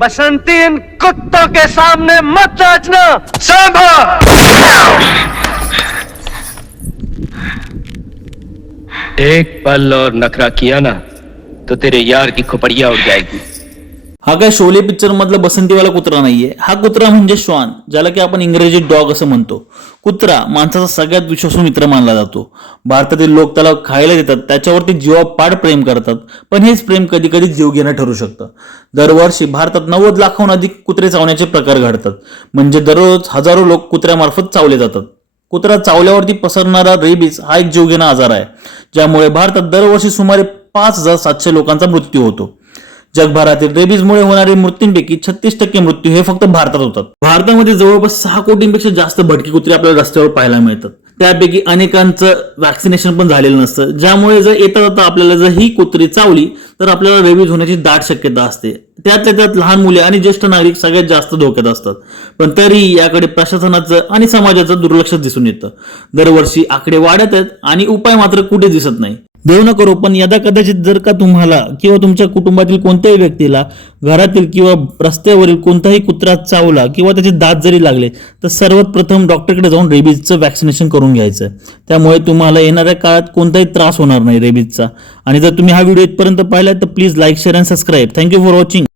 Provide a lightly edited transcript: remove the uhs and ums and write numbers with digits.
Basanti in कुत्तों के सामने मत नाचना। सांभा। एक पल और नखरा किया ना तो तेरे यार की खोपड़िया उड़ जाएगी। हा काय शोले पिक्चर मधला बसंतीवाला कुत्रा नाहीये. हा कुत्रा म्हणजे श्वान, ज्याला की आपण इंग्रजीत डॉग असं म्हणतो. कुत्रा माणसाचा सगळ्यात विश्वासू मित्र मानला जातो. भारतातील लोक त्याला खायला देतात, त्याच्यावरती जीवापाड प्रेम करतात. पण हेच प्रेम कधी कधी जीवघेणं ठरू शकतं. दरवर्षी भारतात 90 लाखाहून अधिक कुत्रे चावण्याचे प्रकार घडतात. म्हणजे दररोज हजारो लोक कुत्र्यामार्फत चावले जातात. कुत्रा चावल्यावरती पसरणारा रेबीज हा एक जीवघेणा आजार आहे, ज्यामुळे भारतात दरवर्षी सुमारे 5,700 लोकांचा मृत्यू होतो. जगभरातील रेबीजमुळे होणारे मृत्यूंपैकी 36% मृत्यू हे फक्त भारतात होतात. भारतामध्ये जवळपास 6 कोटींपेक्षा जास्त भटकी कुत्रे आपल्याला रस्त्यावर पाहायला मिळतात. त्यापैकी अनेकांचं वॅक्सिनेशन पण झालेलं नसतं, ज्यामुळे जर येता जाता आपल्याला जर ही कुत्री चावली तर आपल्याला रेबीज होण्याची दाट शक्यता असते. त्यातल्या त्यात लहान मुले आणि ज्येष्ठ नागरिक सगळ्यात जास्त धोक्यात असतात. पण तरीही याकडे प्रशासनाचं आणि समाजाचं दुर्लक्ष दिसून येतं. दरवर्षी आकडे वाढत आहेत आणि उपाय मात्र कुठे दिसत नाही. देव न करो, पण यदा कदाचित जर का तुम्हाला किंवा तुमच्या कुटुंबातील कोणत्याही व्यक्तीला घरातील किंवा रस्त्यावरील कोणताही कुत्रा चावला किंवा त्याचे दात जरी लागले तर सर्वात प्रथम डॉक्टरकडे जाऊन रेबीजचं वॅक्सिनेशन करून घ्यायचं. त्यामुळे तुम्हाला येणाऱ्या काळात कोणताही त्रास होणार नाही रेबीजचा. आणि जर तुम्ही हा व्हिडिओ इथपर्यंत पाहिला तर please like, share and subscribe. Thank you for watching.